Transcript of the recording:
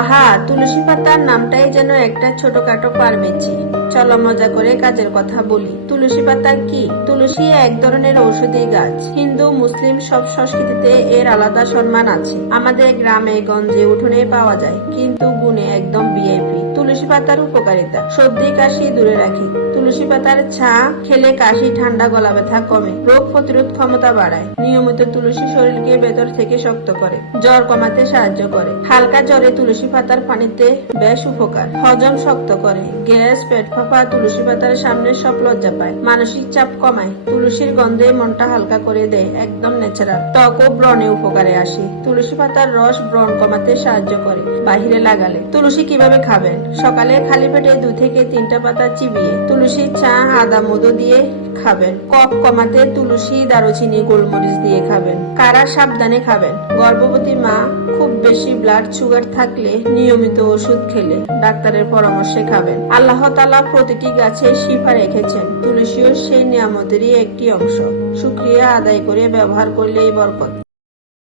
আহা, তুলসী পাতার নামটাই যেন একটা ছোটখাটো পারমেচি। চলো মজা করে কাজের কথা বলি। তুলসী পাতা কি? তুলসী এক ধরনের ঔষধি গাছ। হিন্দু মুসলিম সব সংস্কৃতিতে এর আলাদা সম্মান আছে। আমাদের গ্রামে গঞ্জে উঠোনে পাওয়া যায়, কিন্তু গুণে একদম ভিআইপি। তুলসী পাতার উপকারিতা: সর্দি কাশি দূরে রাখে। তুলসী পাতার ছা খেলে কাশি, ঠান্ডা, গলা ব্যথা কমে। রোগ প্রতিরোধ ক্ষমতা বাড়ায়। নিয়মিত তুলসী শরীরকে ভেতর থেকে শক্ত করে। জ্বর কমাতে সাহায্য করে। হালকা জ্বরে তুলসী পাতার পানিতে বেশ উপকার। হজম শক্ত করে। গ্যাস, পেট ফাঁপা তুলসী পাতার সামনে সব লজ্জা পায়। মানসিক চাপ কমায়। তুলসীর গন্ধে মনটা হালকা করে দেয়, একদম ন্যাচারাল। ত্বক ও ব্রণে উপকারে আসে। তুলসী পাতার রস ব্রণ কমাতে সাহায্য করে। বাহিরে লাগালে। তুলসী কিভাবে খাবেন? সকালে খালি পেটে 2 থেকে 3টা পাতা চিবিয়ে তুলসীর চা, আদা, মধু দিয়ে খাবেন। কফ কমাতে তুলসী, দারুচিনি, গোলমরিচ দিয়ে খাবেন। কারা সাবধানে খাবেন? গর্ভবতী মা, খুব বেশি ব্লাড সুগার থাকলে, নিয়মিত ওষুধ খেলে, ডাক্তারের পরামর্শে খাবেন। আল্লাহ তাআলা প্রতিটি গাছে শিফা রেখেছেন। তুলসীও সেই নিয়ামতেরই একটি অংশ। শুকরিয়া আদায় করে ব্যবহার করলেই বরকত।